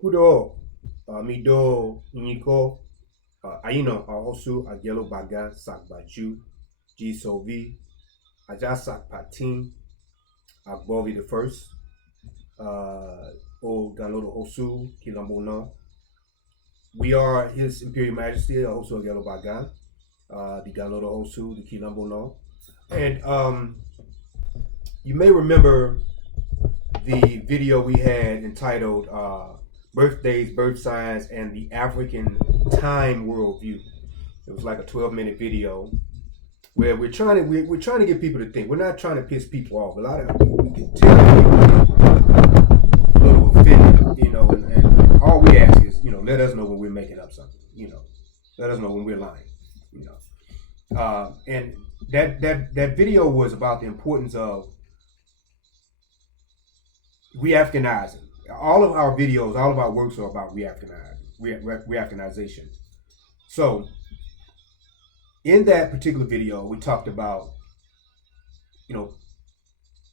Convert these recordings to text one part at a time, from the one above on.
Kudo, Mido, Iniko, Ayìnon Agelogbagan Agbovi Jisovi, Patin, Agbovi I, O Galodo Osu, Kilombo no. We are His Imperial Majesty, Osu Agelogbagan, the Galodo Osu, the Kilombo no. And you may remember the video we had entitled Birthdays, Birth Signs, and the African Time Worldview. It was like a 12-minute video where we're trying to get people to think. We're not trying to piss people off. A lot of we can tell people a little offended, and all we ask is, let us know when we're making up something, let us know when we're lying, and that video was about the importance of re-Africanizing. All of our videos, all of our works are about re-Africanization. So, in that particular video, we talked about,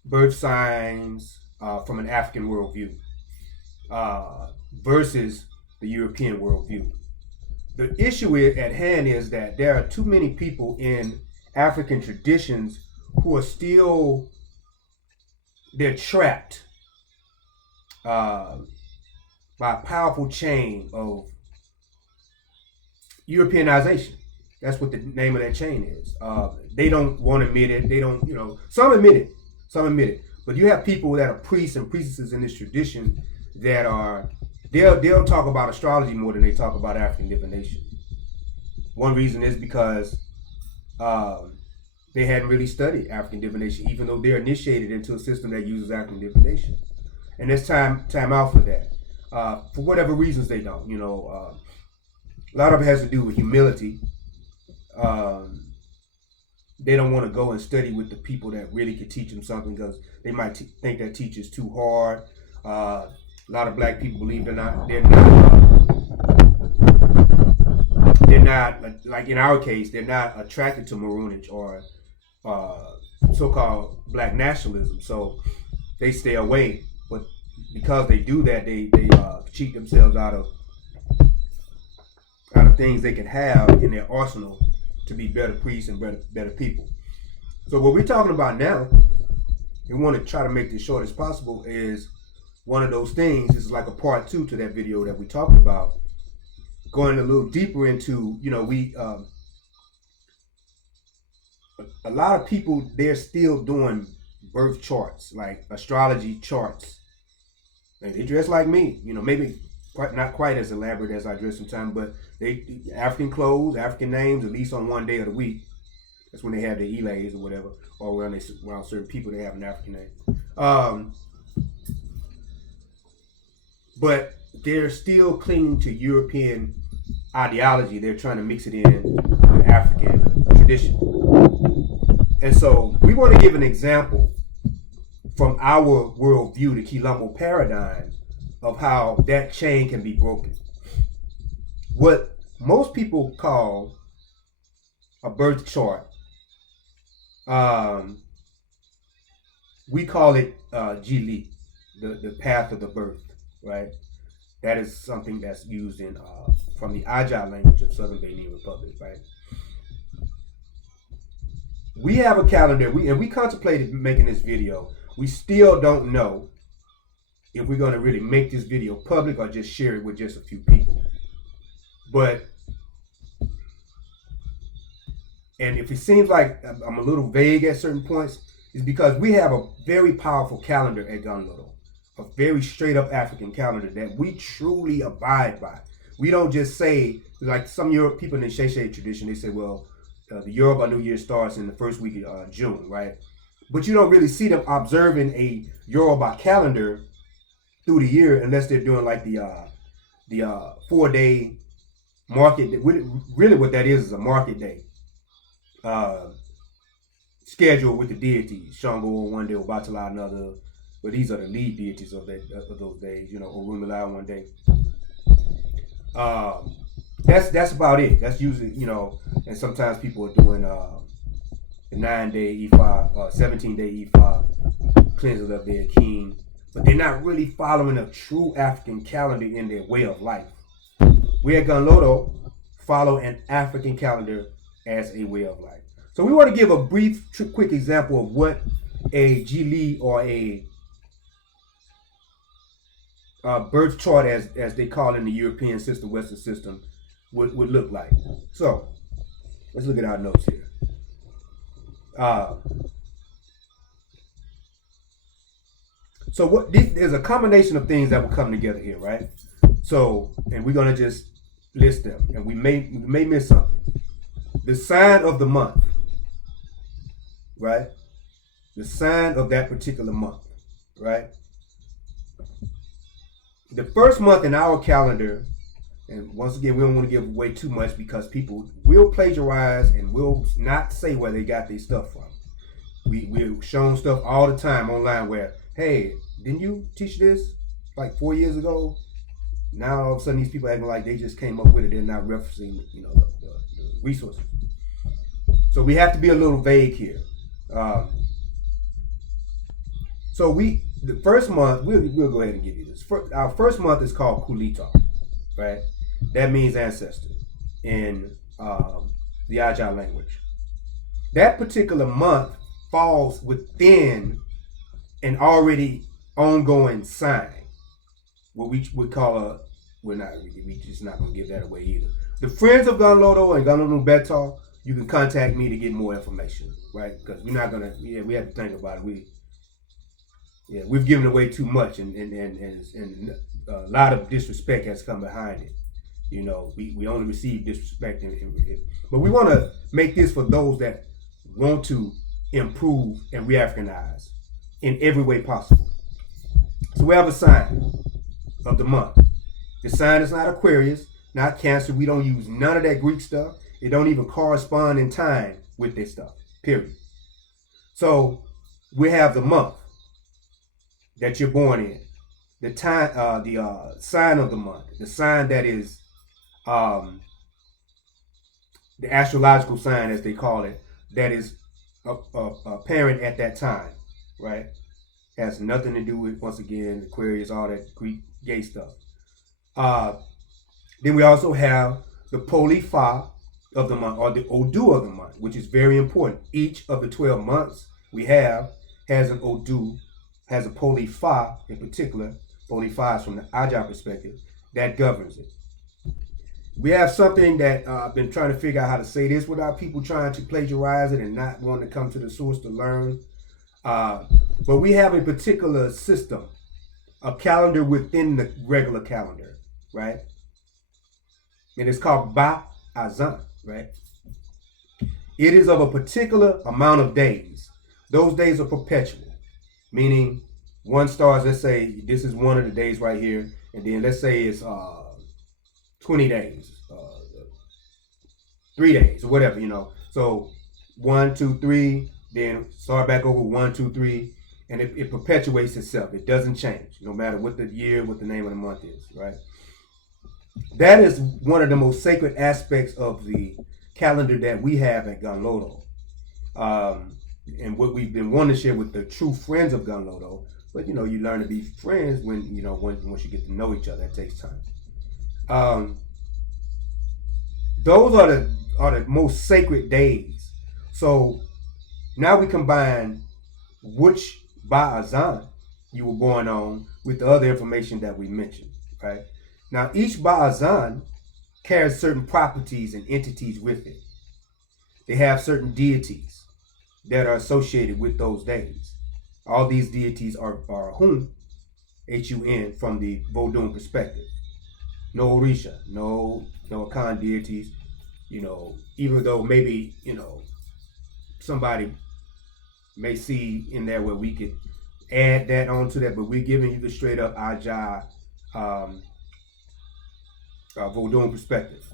birth signs from an African worldview versus the European worldview. The issue at hand is that there are too many people in African traditions who are still, they're trapped by a powerful chain of Europeanization. That's what the name of that chain is. They don't want to admit it. They don't, some admit it. Some admit it. But you have people that are priests and priestesses in this tradition that are, they'll talk about astrology more than they talk about African divination. One reason is because they hadn't really studied African divination, even though they're initiated into a system that uses African divination. And there's time out for that. For whatever reasons they don't. A lot of it has to do with humility. They don't want to go and study with the people that really could teach them something because they might think that teacher's too hard. A lot of black people believe they're not like in our case, they're not attracted to maroonage or so-called black nationalism. So they stay away. But because they do that, they cheat themselves out of things they can have in their arsenal to be better priests and better people. So what we're talking about now, we want to try to make this short as possible, is one of those things. This is like a part 2 to that video that we talked about, going a little deeper into, a lot of people, they're still doing birth charts, like astrology charts. And they dress like me, maybe not quite as elaborate as I dress sometimes, but they African clothes, African names, at least on one day of the week. That's when they have their elays or whatever, or when around certain people they have an African name. But they're still clinging to European ideology. They're trying to mix it in with African tradition. And so we want to give an example from our worldview, the Quilombo paradigm, of how that chain can be broken. What most people call a birth chart, we call it Jili, the path of the birth, right? That is something that's used in from the Ajah language of Southern Benin Republic, right? We have a calendar, we contemplated making this video. We still don't know if we're going to really make this video public or just share it with just a few people. And if it seems like I'm a little vague at certain points, it's because we have a very powerful calendar at Ganlodo, a very straight up African calendar that we truly abide by. We don't just say, like some Europe people in the Sheshe tradition, they say, well, the Yoruba New Year starts in the first week of June, right? But you don't really see them observing a Yoruba calendar through the year unless they're doing like the 4-day market. Really what that is a market day. Scheduled with the deities. Shango on one day, Obatala another. But these are the lead deities of those days, Orunmila on one day. That's about it. That's usually, and sometimes people are doing the 9-day Ifa, 17-day Ifa, cleansing of their king, but they're not really following a true African calendar in their way of life. We at Gunlodo follow an African calendar as a way of life. So we want to give a brief, quick example of what a Jili or a birth chart, as they call it in the European system, Western system, would look like. So let's look at our notes here. So there's a combination of things that will come together here, right? So, and we're gonna just list them, and we may miss something. The sign of the month, right? The sign of that particular month, right? The first month in our calendar, and once again, we don't want to give away too much because people will plagiarize and will not say where they got their stuff from. We're shown stuff all the time online where, hey, didn't you teach this like 4 years ago? Now all of a sudden these people acting like they just came up with it. They're not referencing, the resources. So we have to be a little vague here. So the first month, we'll go ahead and give you this. Our first month is called Kulita, right? That means ancestor in the Ajah language. That particular month falls within an already ongoing sign. What we would call we just not gonna give that away either. The friends of Gunlodo and Gunlodo Betal, you can contact me to get more information, right? Because we're not gonna, we have to think about it. We've given away too much, and a lot of disrespect has come behind it. We only receive disrespect, but we want to make this for those that want to improve and re-Africanize in every way possible. So we have a sign of the month. The sign is not Aquarius, not Cancer. We don't use none of that Greek stuff. It don't even correspond in time with this stuff, period. So we have the month that you're born in, the time, the sign of the month, the sign that is the astrological sign, as they call it, that is apparent at that time, right? Has nothing to do with, once again, Aquarius, all that Greek gay stuff. Then we also have the Polifa of the month, or the Odu of the month, which is very important. Each of the 12 months we have has an Odu, has a Polifa in particular. Polifa is from the Ajah perspective, that governs it. We have something that I've been trying to figure out how to say this without people trying to plagiarize it and not wanting to come to the source to learn. But we have a particular system, a calendar within the regular calendar, right? And it's called Ba-Azan, right? It is of a particular amount of days. Those days are perpetual, meaning one starts, let's say this is one of the days right here, and then let's say it's 20 days, 3 days, or whatever, So 1, 2, 3, then start back over 1, 2, 3, and it perpetuates itself. It doesn't change, no matter what the year, what the name of the month is, right? That is one of the most sacred aspects of the calendar that we have at Gunlodo. And what we've been wanting to share with the true friends of Gunlodo. But you learn to be friends when once you get to know each other. That takes time. Those are the most sacred days. So now we combine which Ba-Azan you were born on with the other information that we mentioned, right? Now each Ba-Azan carries certain properties and entities with it. They have certain deities that are associated with those days. All these deities are Hun, Hun, from the Vodun perspective. No Orisha, no Akan deities, even though maybe, somebody may see in there where we could add that onto that, but we're giving you the straight up Ajah Vodun perspective.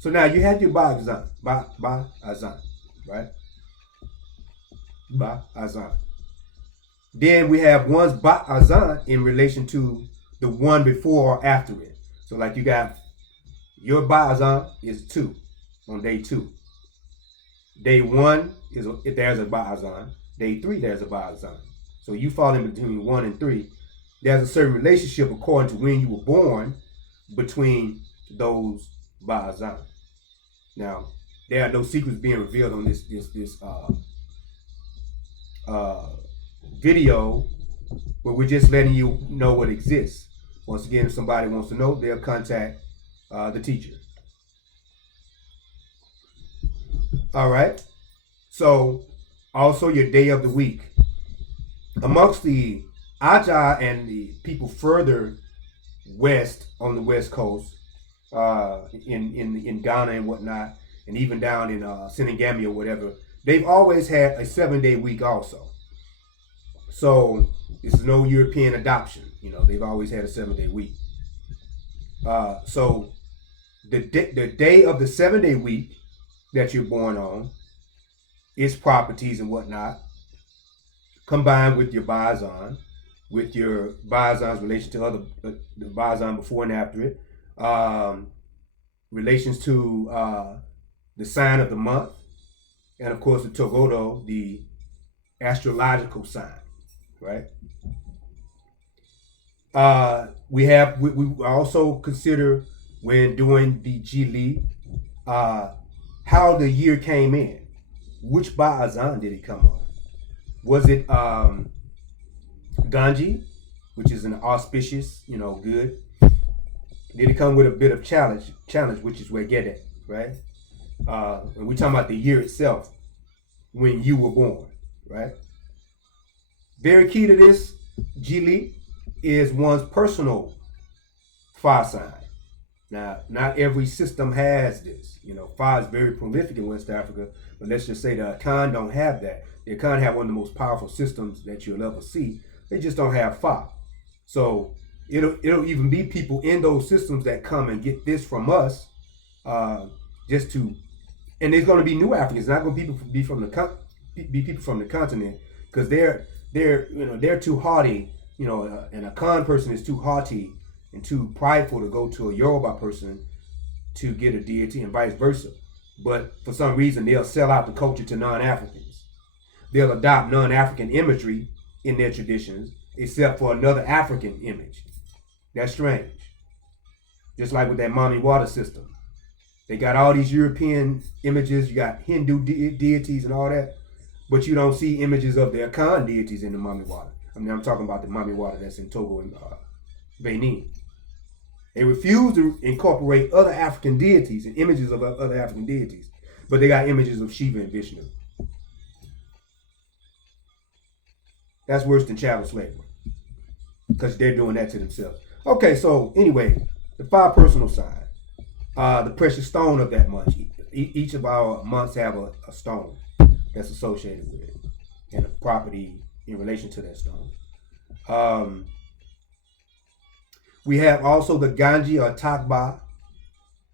So now you have your Ba-Azan, right? Ba-Azan. Then we have one's Ba-Azan in relation to the one before or after it. So like you got your Ba-Azan is 2 on day 2. Day 1 is if there's a Ba-Azan. Day 3 there's a Ba-Azan. So you fall in between 1 and 3. there's a certain relationship according to when you were born between those Ba'azan. Now, there are no secrets being revealed on this video, but we're just letting you know what exists. Once again, if somebody wants to know, they'll contact the teacher. All right. So, also your day of the week. Amongst the Aja and the people further west on the west coast, in Ghana and whatnot, and even down in Senegambia or whatever, they've always had a 7-day week also. So this is no European adoption. They've always had a 7-day week. So the day of the 7-day week that you're born on, its properties and whatnot, combined with your Ba'azan, with your Ba'azan's relation to other the Ba'azan before and after it, relations to the sign of the month, and of course the Togodo, the astrological sign, right? We also consider, when doing the Jili, how the year came in. Which Ba'azan did it come on? Was it Ganji, which is an auspicious, good? Did it come with a bit of challenge, which is where get it, right? And we're talking about the year itself, when you were born, right? Very key to this, Jili, is one's personal fire sign. Now, not every system has this. Fire is very prolific in West Africa, but let's just say the Akan don't have that. The Akan have one of the most powerful systems that you'll ever see. They just don't have fire. So it'll even be people in those systems that come and get this from us, and there's going to be new Africans. Not going to be people from the continent, because they're too haughty. And a Akan person is too haughty and too prideful to go to a Yoruba person to get a deity, and vice versa. But for some reason, they'll sell out the culture to non-Africans. They'll adopt non-African imagery in their traditions, except for another African image. That's strange. Just like with that Mami Water system. They got all these European images. You got Hindu deities and all that, but you don't see images of the Akan deities in the Mami Water. I'm talking about the Mami Water that's in Togo and Benin. They refuse to incorporate other African deities and images of other African deities, but they got images of Shiva and Vishnu. That's worse than chattel slavery, because they're doing that to themselves. Okay, so anyway, the 5 personal sign, the precious stone of that month. Each of our months have a stone that's associated with it, and a property in relation to that stone. We have also the Ganji or Takba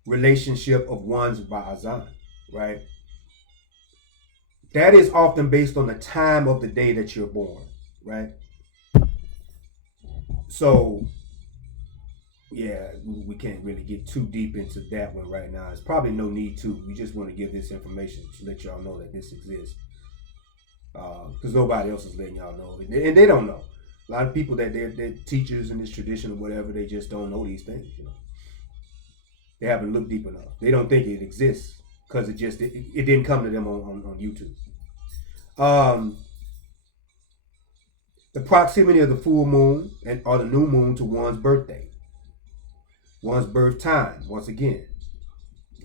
relationship of one's Ba'azan, right? That is often based on the time of the day that you're born, right? So, yeah, we can't really get too deep into that one right now. There's probably no need to. We just want to give this information to let y'all know that this exists. Because nobody else is letting y'all know. And they don't know. A lot of people that they're teachers in this tradition or whatever, they just don't know these things, They haven't looked deep enough. They don't think it exists because it didn't come to them on YouTube. The proximity of the full moon or the new moon to one's birthday. One's birth time, once again.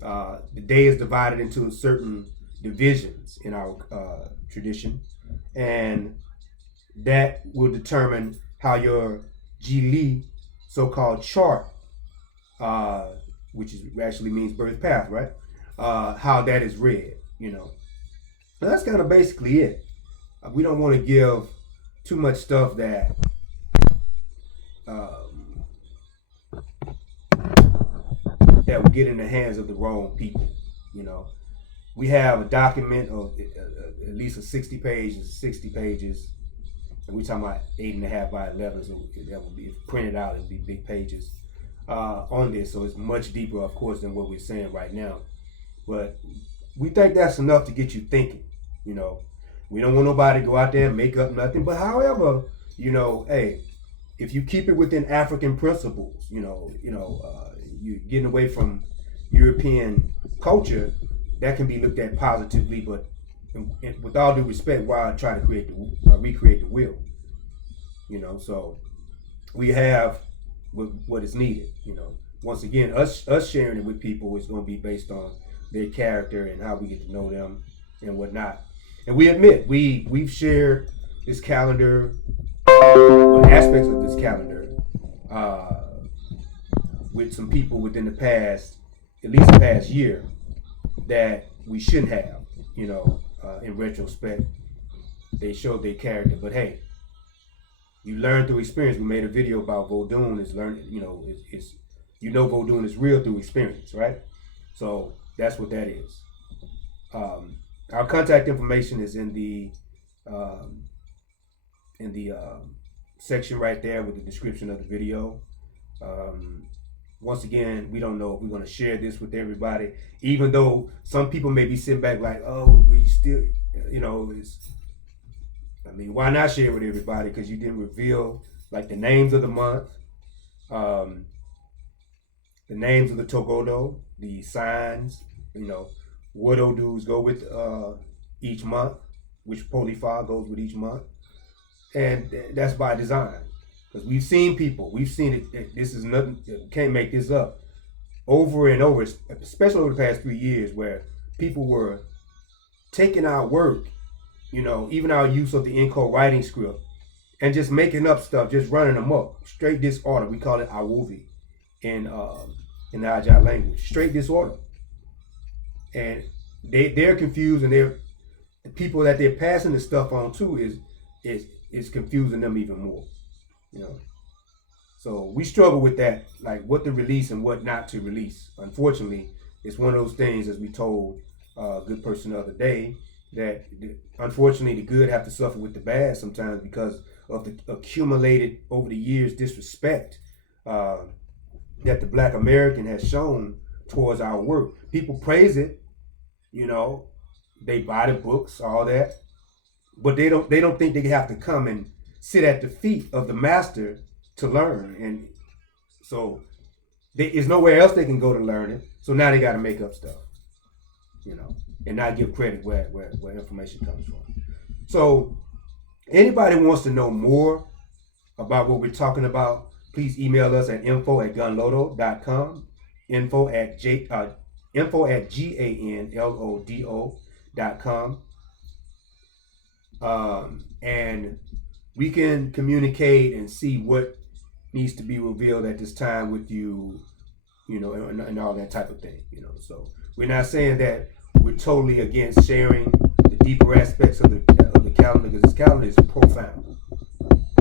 The day is divided into certain divisions in our tradition, and that will determine how your Jili, so-called chart, which actually means birth path, right? How that is read, Now, that's kind of basically it. We don't want to give too much stuff that that will get in the hands of the wrong people, We have a document of at least 60 pages, and we're talking about 8.5 by 11, so that will be, if printed out, it'll be big pages on this. So it's much deeper, of course, than what we're saying right now. But we think that's enough to get you thinking. We don't want nobody to go out there and make up nothing. But however, hey, if you keep it within African principles, you're getting away from European culture, that can be looked at positively. But with all due respect, why try to recreate the wheel? So we have what is needed. Once again, us sharing it with people is going to be based on their character and how we get to know them and whatnot. And we admit we've shared this calendar, aspects of this calendar, with some people within the past, at least the past year, that we shouldn't have. In retrospect, they showed their character. But hey, you learn through experience. We made a video about Vodun. Is learning. Vodun is real through experience, right? So that's what that is. Our contact information is in the section right there with the description of the video. Once again, we don't know if we're going to share this with everybody, even though some people may be sitting back like, oh, we still, why not share with everybody? Because you didn't reveal like the names of the month, the names of the Togodo, the signs, what odus go with each month, which Polifa goes with each month. And that's by design. Because we've seen it. This is nothing, can't make this up. Over and over, especially over the past 3 years, where people were taking our work, even our use of the Inco writing script, and just making up stuff, just running them up. Straight disorder. We call it Awovi in the Ajah language. Straight disorder. And they're confused, and the people that they're passing the stuff on to is confusing them even more. So we struggle with that, like what to release and what not to release. Unfortunately, it's one of those things, as we told a good person the other day, that unfortunately the good have to suffer with the bad sometimes because of the accumulated over the years disrespect that the Black American has shown towards our work. People praise it, they buy the books, all that, but they don't think they have to come and sit at the feet of the master to learn. And so there's nowhere else they can go to learn it. So now they got to make up stuff, and not give credit where information comes from. So anybody who wants to know more about what we're talking about, please email us at info@ganlodo.com, info@ganlodo.com. And we can communicate and see what needs to be revealed at this time with you, and all that type of thing, So we're not saying that we're totally against sharing the deeper aspects of the calendar, because this calendar is profound.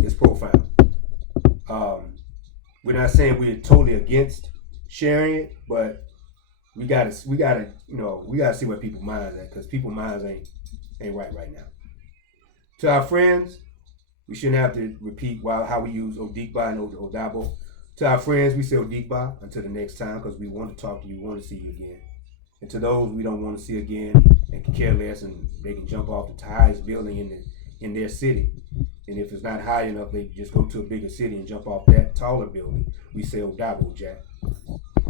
It's profound. We're not saying we're totally against sharing it, but we gotta see where people's minds at, because people's minds ain't right now. To our friends, we shouldn't have to repeat how we use Odigba and Odabo. To our friends, we say Odigba until the next time, because we want to talk to you, we want to see you again. And to those we don't want to see again and can care less, and they can jump off the highest building in their city. And if it's not high enough, they just go to a bigger city and jump off that taller building. We say Odabo, Jack.